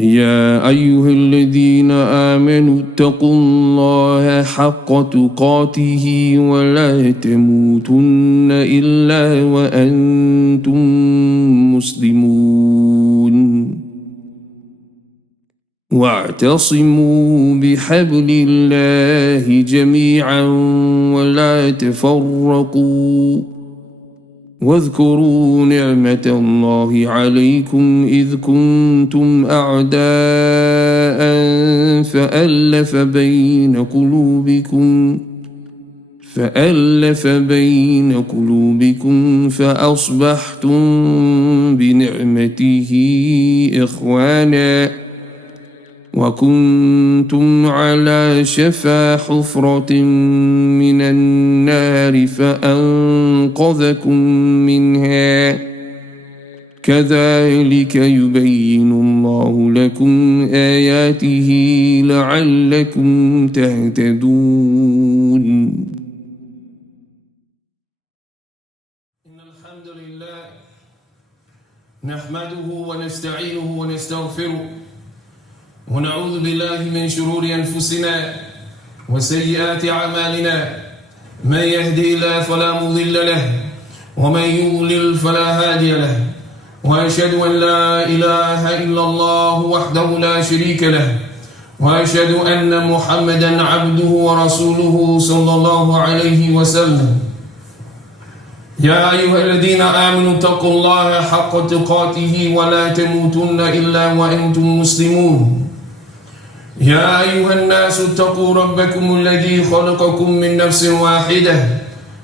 يا أيها الذين آمنوا اتقوا الله حق تقاته ولا تموتن إلا وأنتم مسلمون واعتصموا بحبل الله جميعا ولا تفرقوا واذكروا نعمة الله عليكم إذ كنتم أعداء فألف بين قلوبكم فأصبحتم بنعمته إخوانا وكنتم على شفا حفرة من النار فأنقذكم منها كذلك يبين الله لكم آياته لعلكم تهتدون. إن الحمد لله نحمده ونستعينه ونستغفره ونعوذ بالله من شرور أنفسنا وسيئات أعمالنا من يهدي الله فلا مضل له ومن يضلل فلا هادي له وأشهد أن لا إله إلا الله وحده لا شريك له وأشهد أن محمدا عبده ورسوله صلى الله عليه وسلم. يا أيها الذين آمنوا اتقوا الله حق تقاته ولا تموتن إلا وأنتم مسلمون. يا أيها الناس اتقوا ربكم الذي خلقكم من نفس واحدة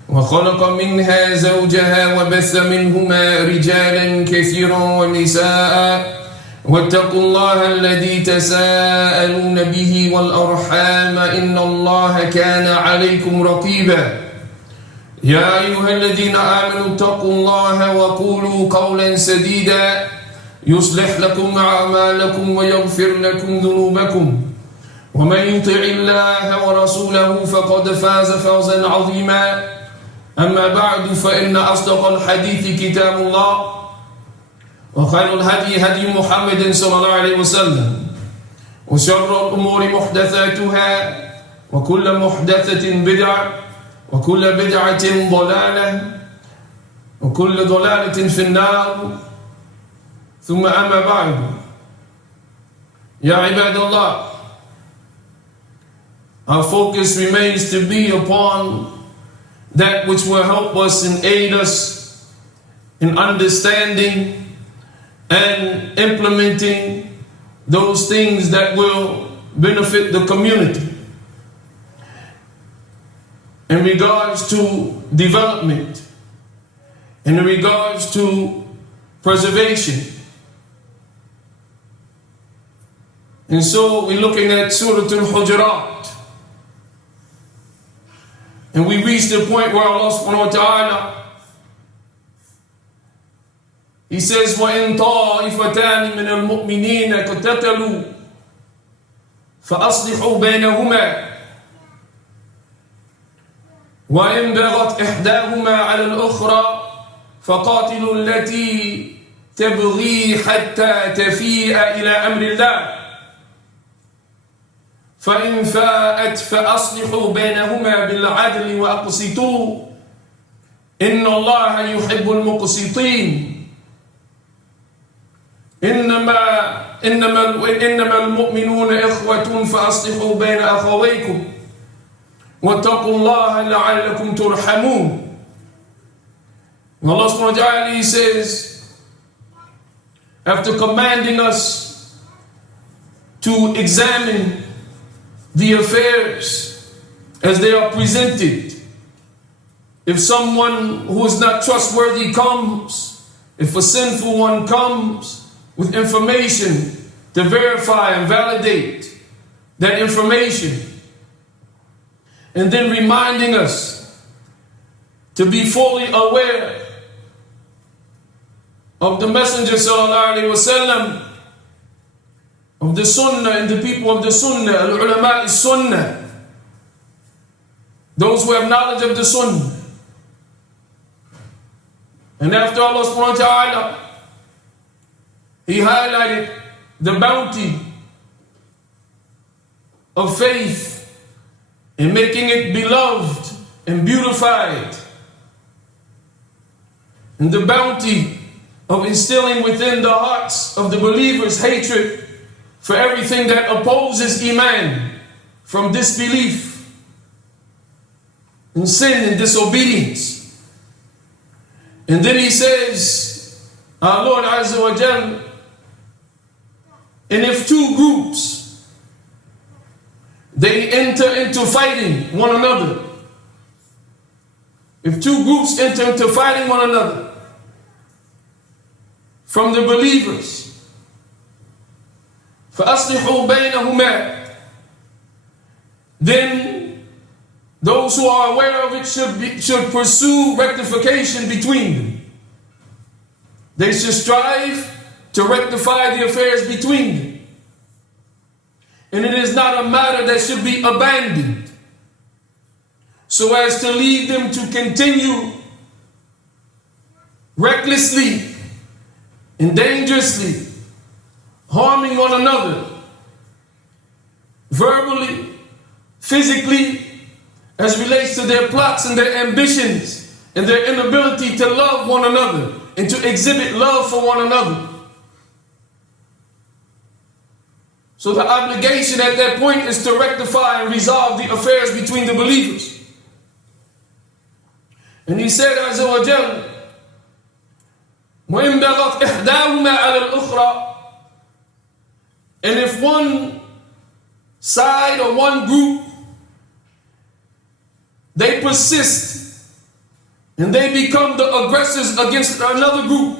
وخلق منها زوجها وبث منهما رجالا كثيرا ونساء واتقوا الله الذي تساءلون به والأرحام إن الله كان عليكم رقيبا. يا أيها الذين آمنوا اتقوا الله وقولوا قولا سديدا يصلح لكم أعمالكم ويغفر لكم ذنوبكم ومن يطع الله ورسوله فقد فاز فوزا عظيما. أما بعد فإن أصدق الحديث كتاب الله وخير الهدي هدي محمد صلى الله عليه وسلم وشر الأمور محدثاتها وكل محدثة بدعة وكل بدعة ضلالة وكل ضلالة في النار. ثم أما بعد يا عباد الله, our focus remains to be upon that which will help us and aid us in understanding and implementing those things that will benefit the community in regards to development, in regards to preservation. And so we're looking at Surah Al-Hujurat. And we reached the point where Allah subhanahu wa ta'ala, He says, وَإِن طَائِفَتَانِ مِنَ الْمُؤْمِنِينَ اقْتَتَلُوا فَأَصْلِحُوا بَيْنَهُمَا وإن بغت إحداهما على الأخرى فقاتلوا التي تبغي حتى تفيء إلى أمر الله فإن فاءت فأصلحوا بينهما بالعدل وأقسطوا إن الله يحب المقسطين. إنما المؤمنون إخوة فأصلحوا بين أخويكم واتقوا الله لعلكم ترحمون. Allah subhanahu wa ta'ala, He says, after commanding us to examine the affairs as they are presented, if someone who is not trustworthy comes, if a sinful one comes with information to verify and validate that information, and then reminding us to be fully aware of the Messenger sallallahu alaihi wasallam, of the Sunnah and the people of the Sunnah, al-ulama is-Sunnah, those who have knowledge of the Sunnah. And after Allah subhanahu wa ta'ala, He highlighted the bounty of faith and making it beloved and beautified, and the bounty of instilling within the hearts of the believers hatred for everything that opposes Iman from disbelief and sin and disobedience. And then he says, our Lord Azza wa Jal, and if two groups, they enter into fighting one another, if two groups enter into fighting one another from the believers, فَأَصْلِحُوا بَيْنَهُمَا, then those who are aware of it should pursue rectification between them. They should strive to rectify the affairs between them. And it is not a matter that should be abandoned so as to lead them to continue recklessly and dangerously harming one another, verbally, physically, as relates to their plots and their ambitions and their inability to love one another and to exhibit love for one another. So the obligation at that point is to rectify and resolve the affairs between the believers. And he said, Azza wa Jal, وَإِن بَغَتْ إِحْدَاهُمَا عَلَى الْأُخْرَى, and if one side or one group, they persist and they become the aggressors against another group,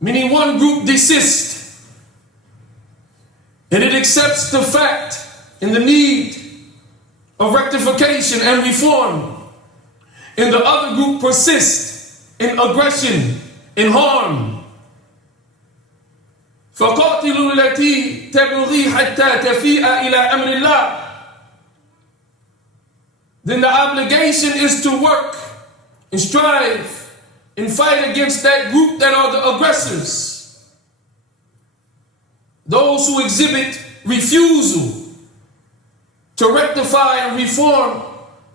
meaning one group desists and it accepts the fact and the need of rectification and reform, and the other group persists in aggression, in harm, فَقَاتِلُوا الَّتِي تَبْغِي حَتَّى تَفِيءَ إِلَىٰ أَمْرِ اللَّهِ, then the obligation is to work and strive and fight against that group that are the aggressors, those who exhibit refusal to rectify and reform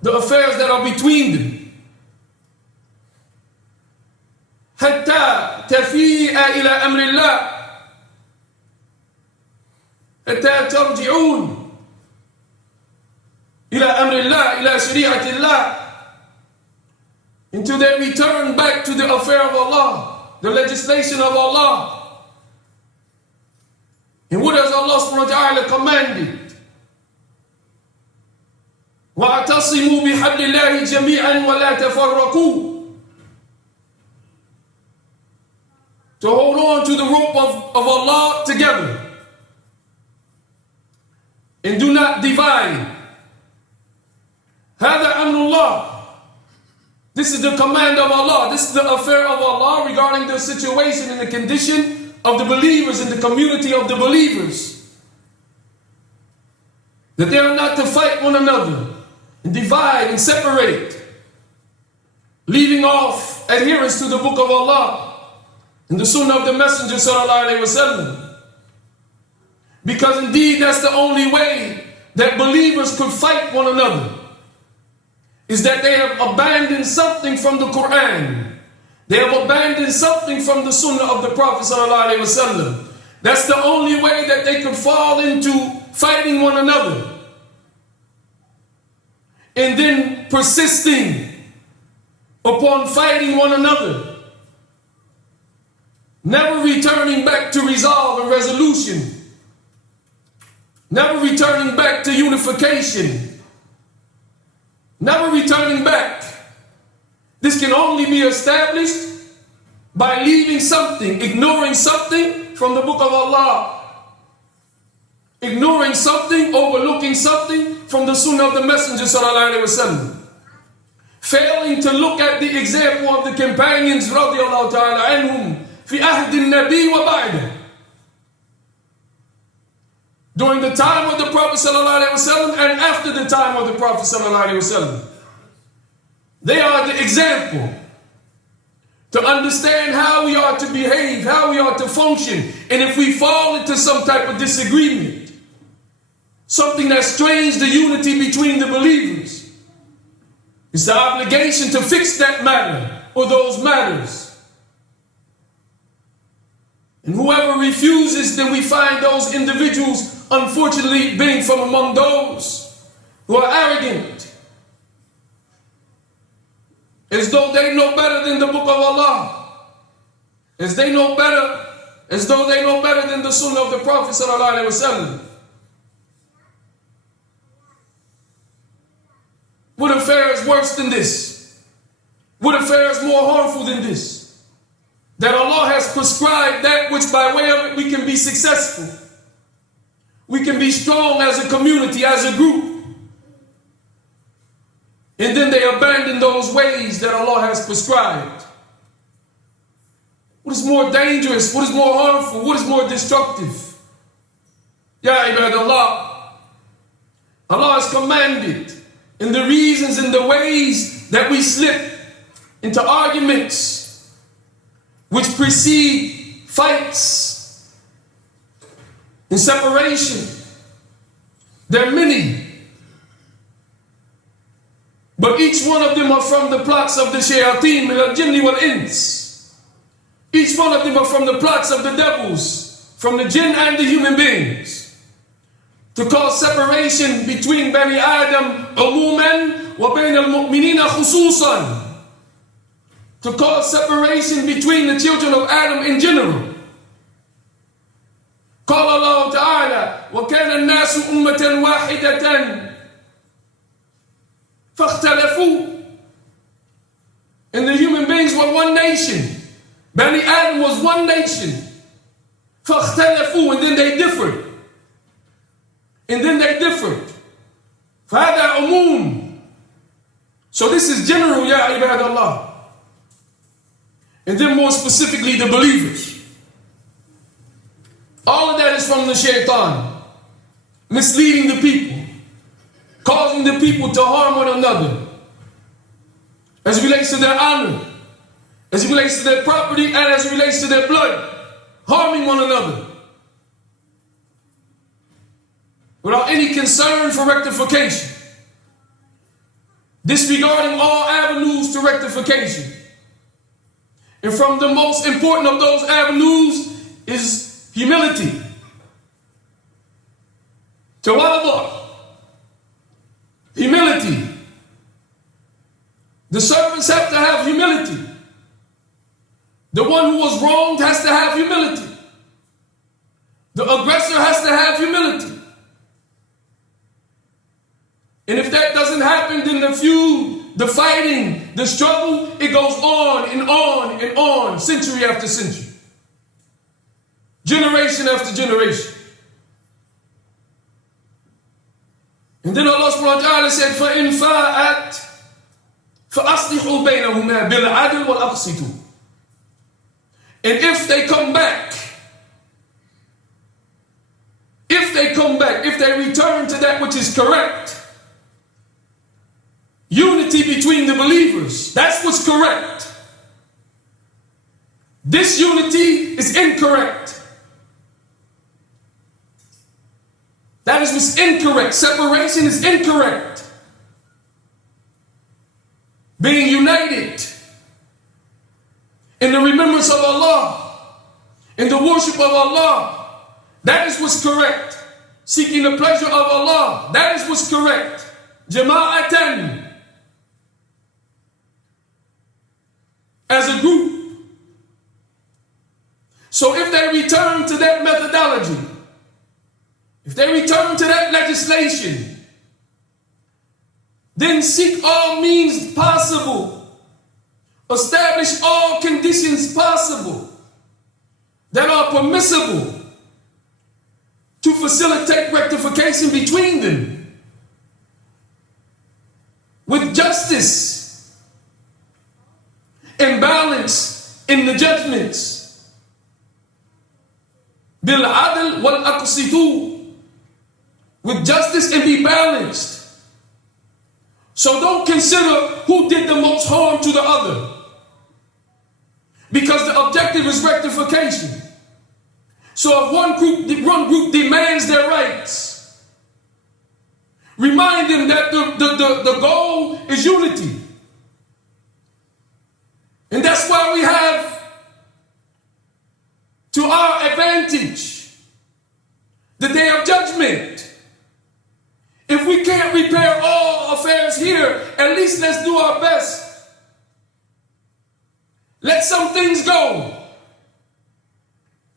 the affairs that are between them. حَتَّى تَفِيءَ إِلَىٰ أَمْرِ اللَّهِ حتى ترجعون إلى أمر الله إلى شريعة الله, until they return back to the affair of Allah, the legislation of Allah. And what has Allah subhanahu wa ta'ala commanded? وَاعْتَصِمُوا بِحَبْلِ اللَّهِ جَمِيعًا وَلَا تَفَرَّقُوا, to hold on to the rope of Allah together and do not divide. هذا أمر الله. This is the command of Allah. This is the affair of Allah regarding the situation and the condition of the believers in the community of the believers. That they are not to fight one another and divide and separate, leaving off adherence to the book of Allah and the sunnah of the Messenger sallallahu alaihi wasallam. Because indeed that's the only way that believers could fight one another, is that they have abandoned something from the Quran. They have abandoned something from the Sunnah of the Prophet sallallahu alaihi wasallam. That's the only way that they could fall into fighting one another and then persisting upon fighting one another, never returning back to resolve and resolution, never returning back to unification, never returning back. This can only be established by leaving something, ignoring something from the book of Allah, ignoring something, overlooking something from the sunnah of the Messenger sallallahu alaihi wasallam, failing to look at the example of the companions radiyallahu ta'ala anhum fi ahdi an-nabi wa ba'dah, during the time of the Prophet sallallahu alaihi wasallam and after the time of the Prophet sallallahu alaihi wasallam. They are the example to understand how we are to behave, how we are to function. And if we fall into some type of disagreement, something that strains the unity between the believers, it's the obligation to fix that matter or those matters. And whoever refuses, then we find those individuals, unfortunately, being from among those who are arrogant, as though they know better than the book of Allah, as though they know better than the Sunnah of the Prophet sallallahu alaihi wasallam. What affair is worse than this? What affair is more harmful than this? That Allah has prescribed that which by way of it we can be successful. We can be strong as a community, as a group. And then they abandon those ways that Allah has prescribed. What is more dangerous? What is more harmful? What is more destructive? Ya ibadallah, Allah has commanded, and the reasons and the ways that we slip into arguments which precede fights and separation, there are many. But each one of them are from the plots of the shayateen, min al-jinni wal-ins. Each one of them are from the plots of the devils, from the jinn and the human beings, to cause separation between Bani Adam umuman wa bain al-mu'minina khususan, to cause separation between the children of Adam in general. قال الله تعالى وكان الناس أمة واحدة فاختلفوا. And the human beings were one nation. Bani Adam was one nation. فاختلفوا, and then they differed. فهذا عموم. So this is general, ya ibadallah. And then more specifically the believers. All of that is from the shaitan, misleading the people, causing the people to harm one another, as it relates to their honor, as it relates to their property, and as it relates to their blood, harming one another, without any concern for rectification, disregarding all avenues to rectification. And from the most important of those avenues is humility. Tawadu. Humility. The servants have to have humility. The one who was wronged has to have humility. The aggressor has to have humility. And if that doesn't happen, then the feud, the fighting, the struggle, it goes on and on and on, century after century, generation after generation. And then Allah subhanahu wa ta'ala said, فَإِنْ فَاءَتْ فَأَصْلِحُوا بَيْنَهُمَا بِالْعَدْلِ وَالْأَقْسِطُوا. And if they come back, if they return to that which is correct, unity between the believers, that's what's correct. Disunity is incorrect. That is what's incorrect. Separation is incorrect. Being united in the remembrance of Allah, in the worship of Allah, that is what's correct. Seeking the pleasure of Allah, that is what's correct. Jama'atan, as a group. So if they return to that methodology, if they return to that legislation, then seek all means possible, establish all conditions possible that are permissible to facilitate rectification between them with justice and balance in the judgments. Bil adl wal aqsitu, with justice and be balanced. So don't consider who did the most harm to the other. because the objective is rectification. So if one group demands their rights, remind them that the goal is unity. And that's why we have, to our advantage, the day of judgment. If we can't repair all affairs here, at least let's do our best. Let some things go.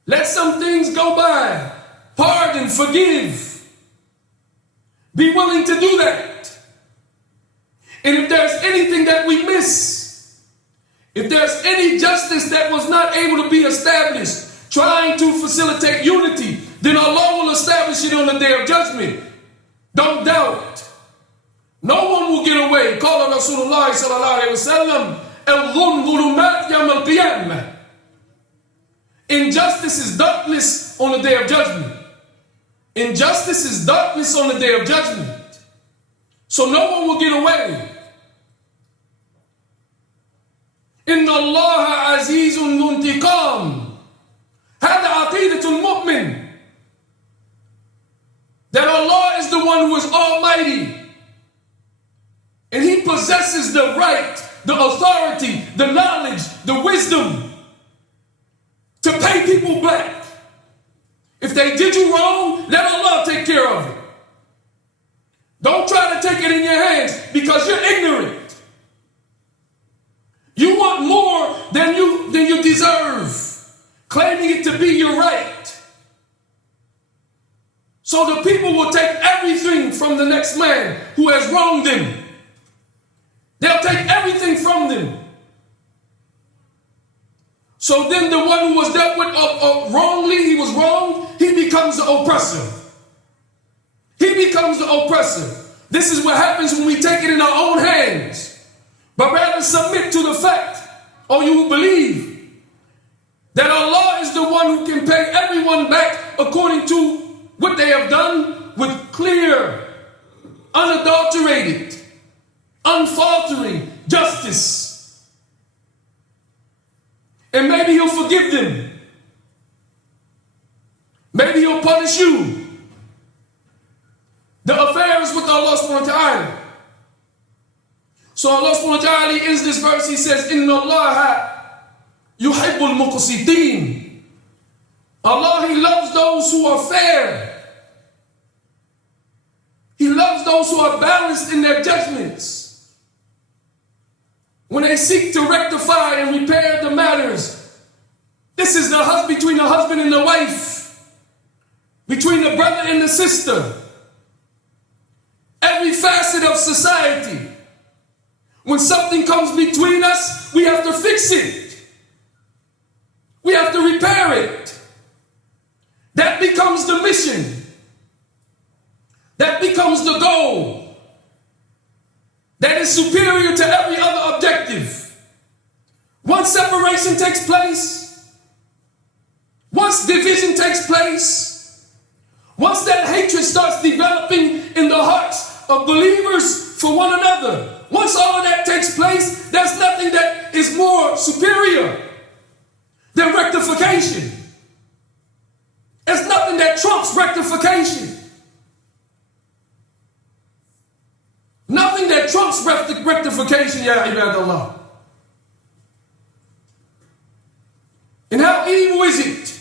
Let some things go by. Pardon, forgive. Be willing to do that. And if there's anything that we miss, if there's any justice that was not able to be established, trying to facilitate unity, then Allah will establish it on the day of judgment. Don't doubt. No one will get away. Qala Rasulullah sallallahu alayhi wa sallam, al-dhulm dhulumat yawm al-qiyamah. Injustice is darkness on the day of judgment. Injustice is darkness on the day of judgment. So no one will get away. Inna Allah azizun muntiqam. Hada aqidatul mu'min. That Allah is the one who is almighty. And he possesses the right, the authority, the knowledge, the wisdom to pay people back. If they did you wrong, let Allah take care of it. Don't try to take it in your hands because you're ignorant. You want more than you deserve, claiming it to be your right. So the people will take everything from the next man who has wronged them. They'll take everything from them. So then the one who was dealt with wrongly, he was wronged, he becomes the oppressor. He becomes the oppressor. This is what happens when we take it in our own hands. But rather submit to the fact, or you who believe, that Allah is the one who can pay everyone back according to what they have done with clear, unadulterated, unfaltering justice. And maybe he'll forgive them. Maybe he'll punish you. The affair is with Allah subhanahu wa ta'ala. So Allah subhanahu wa ta'ala ends this verse, he says, Inna Allah yuhibbul muqsitin. Allah, he loves those who are fair. He loves those who are balanced in their judgments. When they seek to rectify and repair the matters, this is between the husband and the wife, between the brother and the sister, every facet of society. When something comes between us, we have to fix it. We have to repair it. That becomes the mission. That becomes the goal. That is superior to every other objective. Once separation takes place, once division takes place, once that hatred starts developing in the hearts of believers for one another, once all of that takes place, there's nothing that is more superior than rectification. There's nothing that trumps rectification. Nothing that trumps rectification, ya ibadallah. And how evil is it?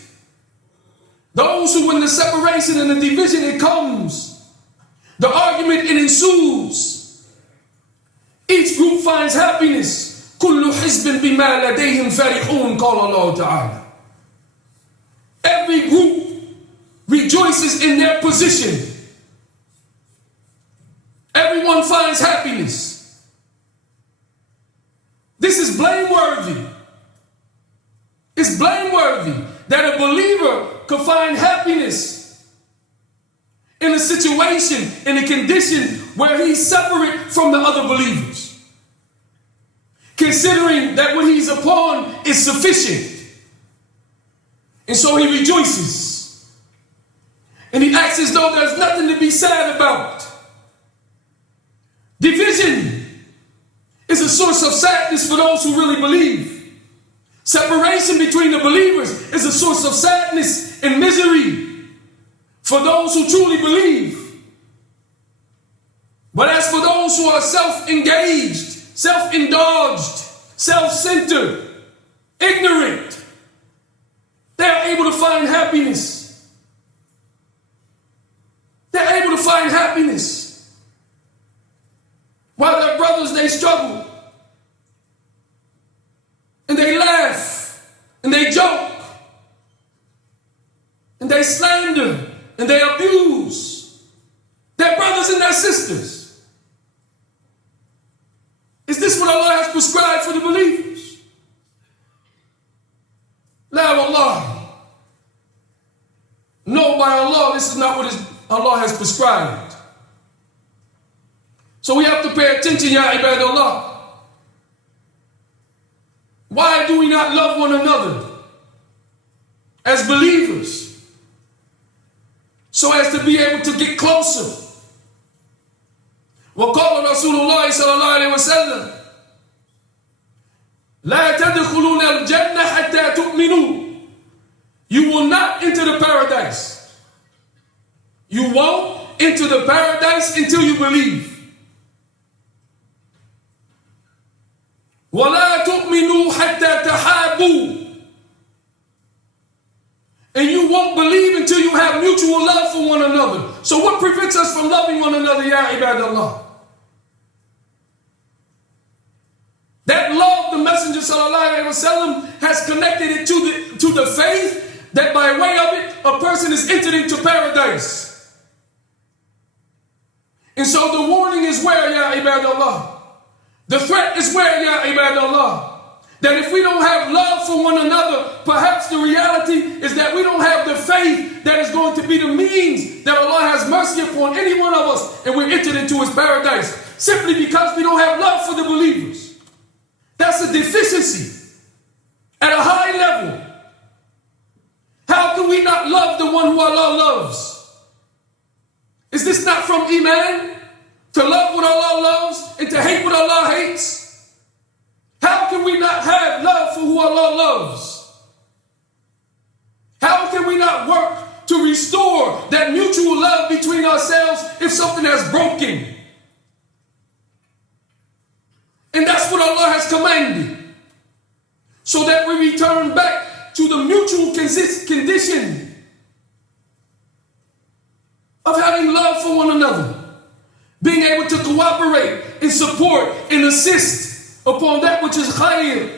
Those who, when the separation and the division it comes, the argument it ensues, each group finds happiness. كل حزب بما لديهم فرحون قال الله تعالى. Every group rejoices in their position. Everyone finds happiness. This is blameworthy. It's blameworthy that a believer could find happiness in a situation, in a condition where he's separate from the other believers, considering that what he's upon is sufficient. And so he rejoices. And he acts as though there's nothing to be sad about. Division is a source of sadness for those who really believe. Separation between the believers is a source of sadness and misery for those who truly believe. But as for those who are self-engaged, self-indulged, self-centered, ignorant, they are able to find happiness. They're able to find happiness. While their brothers, they struggle. And they laugh. And they joke. And they slander. And they abuse their brothers and their sisters. Is this what Allah has prescribed for the believers? La wallah. No, by Allah, this is not what Allah has prescribed. So we have to pay attention, ya ibadallah. Why do we not love one another as believers? So as to be able to get closer. وقال رسول الله صلى الله عليه وسلم لا تدخلون الجنة حتى تؤمنوا. You will not enter the paradise. You won't enter the paradise until you believe. ولا تؤمنوا حتى تحابوا. And you won't believe until you have mutual love for one another. So what prevents us from loving one another, ya ibadallah? That love, the Messenger sallallahu alaihi wasallam has connected it to the faith, that by way of it, a person is entered into paradise. And so the warning is where, ya ibadallah? The threat is where, ya ibadallah? That if we don't have love for one another, perhaps the reality is that we don't have the faith that is going to be the means that Allah has mercy upon any one of us and we're entered into His paradise, simply because we don't have love for the believers. That's a deficiency at a high level. How can we not love the one who Allah loves? Is this not from Iman? To love what Allah loves and to hate what Allah hates? How can we not have love for who Allah loves? How can we not work to restore that mutual love between ourselves if something has broken? And that's what Allah has commanded. So that we return back to the mutual condition of having love for one another. Being able to cooperate and support and assist upon that which is khair,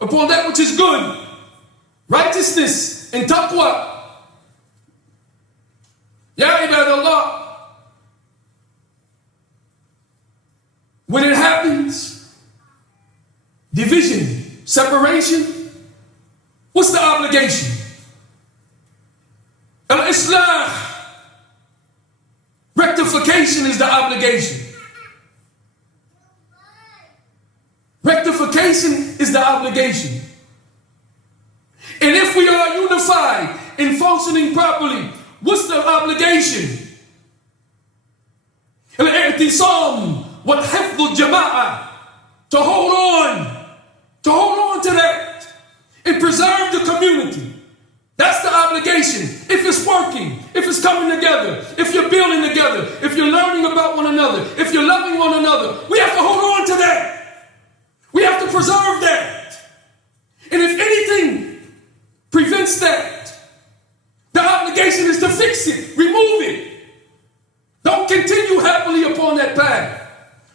upon that which is good, righteousness and taqwa. Ya ibadallah. When it happens, division, separation, what's the obligation? Al-Islah. Rectification is the obligation. Rectification is the obligation. And if we are unified and functioning properly, what's the obligation? Al-i'tisam wal-hifdhu al-jama'ah. To hold on to that and preserve the community. That's the obligation. If it's working, if it's coming together, if you're building together, if you're learning about one another, if you're loving one another, we have to hold on to that. We have to preserve that. And if anything prevents that, the obligation is to fix it, remove it. Don't continue happily upon that path.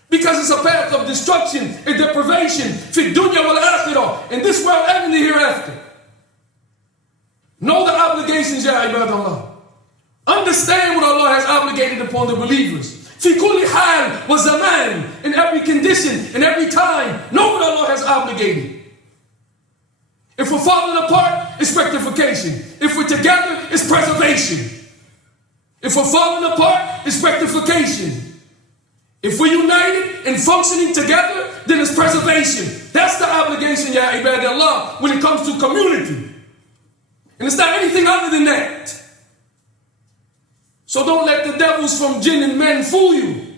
Because it's a path of destruction and deprivation, fi dunya wal akhirah, in this world and in the hereafter. Know the obligations, ya ibadallah. Understand what Allah has obligated upon the believers. Fi kulli hal wa zaman, in every condition, in every time. Know what Allah has obligated. If we're falling apart, it's rectification. If we're together, it's preservation. If we're falling apart, it's rectification. If we're united and functioning together, then it's preservation. That's the obligation, ya ibadallah, when it comes to community. And it's not anything other than that. So don't let the devils from jinn and men fool you.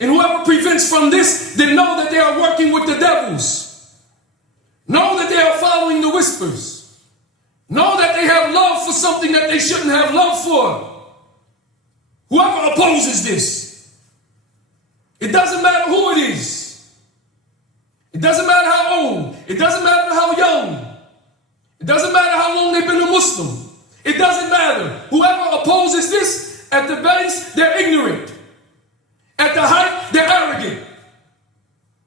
And whoever prevents from this, then know that they are working with the devils. Know that they are following the whispers. Know that they have love for something that they shouldn't have love for. Whoever opposes this, it doesn't matter who it is. It doesn't matter how old. It doesn't matter how young. It doesn't matter how long they've been a Muslim. It doesn't matter. Whoever opposes this, at the base, they're ignorant. At the height, they're arrogant.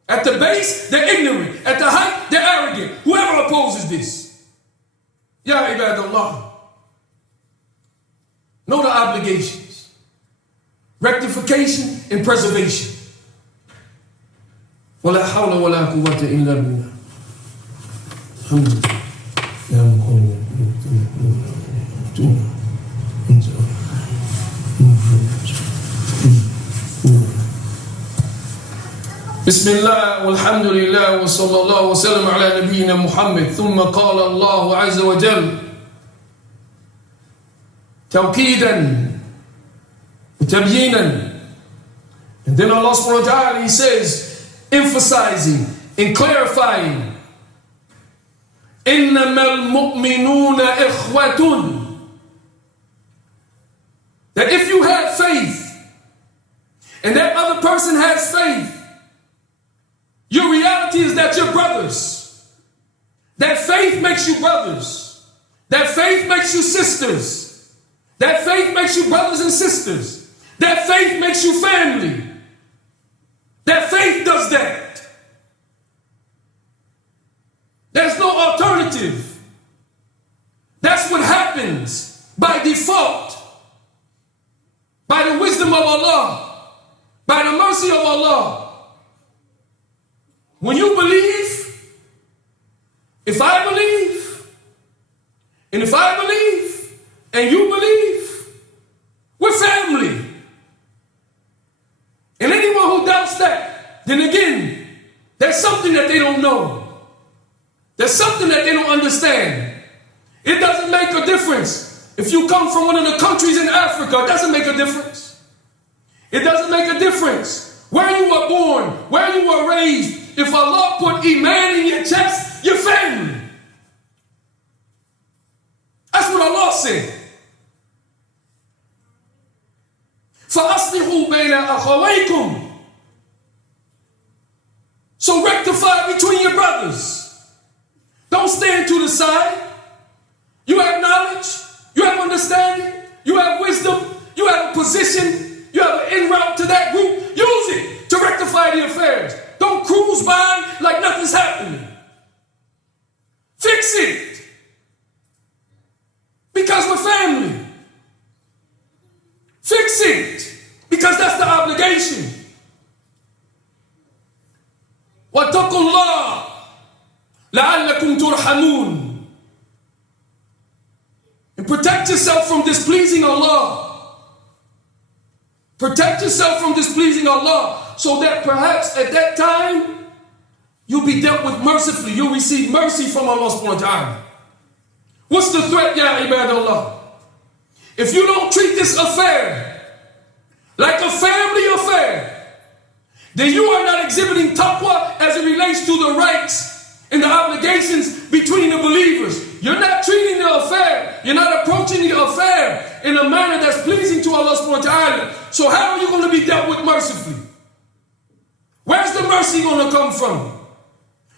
At the base, they're ignorant. At the height, they're arrogant. Whoever opposes this. Ya ibadallah. Know the obligations. Rectification and preservation. ولا حول ولا قوة إلا بالله. Alhamdulillah. بسم الله والحمد لله وصلى الله وسلم على نبينا محمد ثم قال الله عز وجل توكيدا وتبيينا. And then Allah subhanahu wa ta'ala, He says, emphasizing and clarifying, إنما المؤمنون إخوة. That if you have faith and that other person has faith, your reality is that you're brothers. That faith makes you brothers. That faith makes you sisters. That faith makes you brothers and sisters. That faith makes you family. That faith does that. There's no alternative. That's what happens by default. By the wisdom of Allah. By the mercy of Allah. When you believe, if I believe, and if I believe, and you believe, we're family. And anyone who doubts that, then again, there's something that they don't know. There's something that they don't understand. It doesn't make a difference. If you come from one of the countries in Africa, it doesn't make a difference. It doesn't make a difference. Where you were born, where you were raised, if Allah put Iman in your chest, you're family. That's what Allah said. فَأَصْلِحُوا بَيْنَ أَخَوَيْكُمْ. So rectify between your brothers. Don't stand to the side. You have knowledge, you have understanding, you have wisdom, you have a position, you have an en route to that group. Use it to rectify the affairs. Don't cruise by like nothing's happening. Fix it. Because we're family. Fix it. Because that's the obligation. وَاتَّقُوا اللَّهَ لَعَلَّكُمْ تُرْحَمُونَ. And protect yourself from displeasing Allah. Protect yourself from displeasing Allah, so that perhaps at that time you'll be dealt with mercifully. You'll receive mercy from Allah subhanahu wa ta'ala. What's the threat, ya ibadallah? If you don't treat this affair like a family affair, then you are not exhibiting taqwa as it relates to the rights and the obligations between the believers. You're not treating the affair. You're not approaching the affair in a manner that's pleasing to Allah subhanahu wa ta'ala. So how are you going to be dealt with mercifully? Where's the mercy going to come from?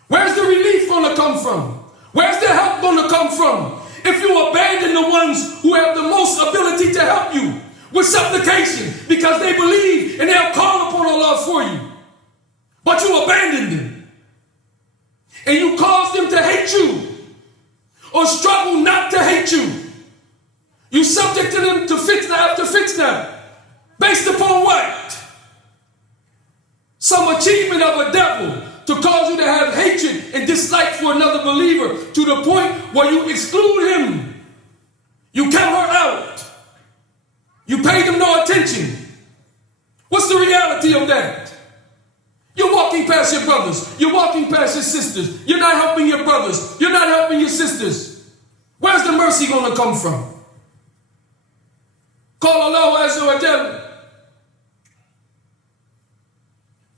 Where's the relief going to come from? Where's the help going to come from? If you abandon the ones who have the most ability to help you with supplication because they believe and they'll call upon Allah for you, but you abandon them and you cause them to hate you or struggle not to hate you, you subjected them to fitna after fitna. Based upon what? Some achievement of a devil to cause you to have hatred and dislike for another believer to the point where you exclude him. You count her out. You pay them no attention. What's the reality of that? You're walking past your brothers. You're walking past your sisters. You're not helping your brothers. You're not helping your sisters. Where's the mercy going to come from? Call Allah Azza wa Jalla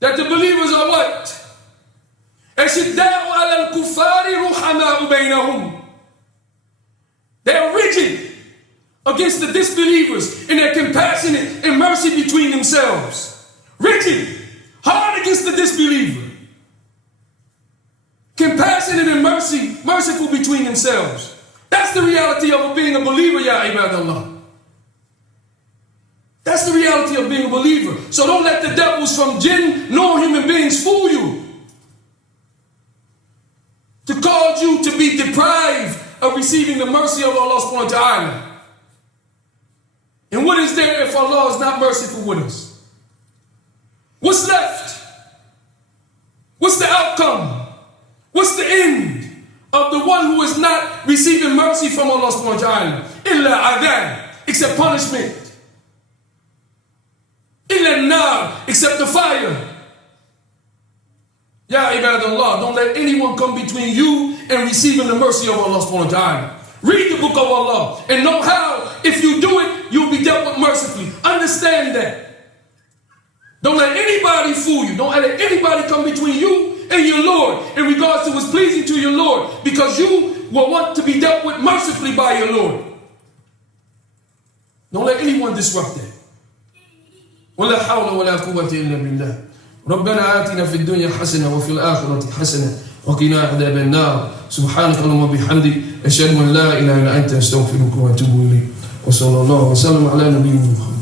that the believers are what? أشداء على الكفار رحماء بينهم. They are rigid against the disbelievers, and they're compassionate and mercy between themselves. Rigid, hard against the disbeliever. Compassionate and merciful between themselves. That's the reality of being a believer, ya ibadallah. That's the reality of being a believer. So don't let the devils from jinn nor human beings fool you to cause you to be deprived of receiving the mercy of Allah subhanahu wa ta'ala. And what is there if Allah is not merciful with us? What's left? What's the outcome? What's the end of the one who is not receiving mercy from Allah subhanahu wa ta'ala? Illa adhan, except punishment. Illa nar, except the fire. Ya ibadallah, don't let anyone come between you and receiving the mercy of Allah subhanahu wa ta'ala. Read the book of Allah and know how, if you do it, you'll be dealt with mercifully. Understand that. Don't let anybody fool you. Don't let anybody come between you and your Lord in regards to what's pleasing to your Lord, because you will want to be dealt with mercifully by your Lord. Don't let anyone disrupt that. ولا حول ولا قوة إلا بالله. ربنا آتنا في الدنيا حسنة وفي الآخرة حسنة وقنا عذاب النار. سبحانك اللهم وبحمدك أشهد أن لا إله إلا أنت أستغفرك وأتوب إليك. وصلى الله وسلم على نبينا محمد.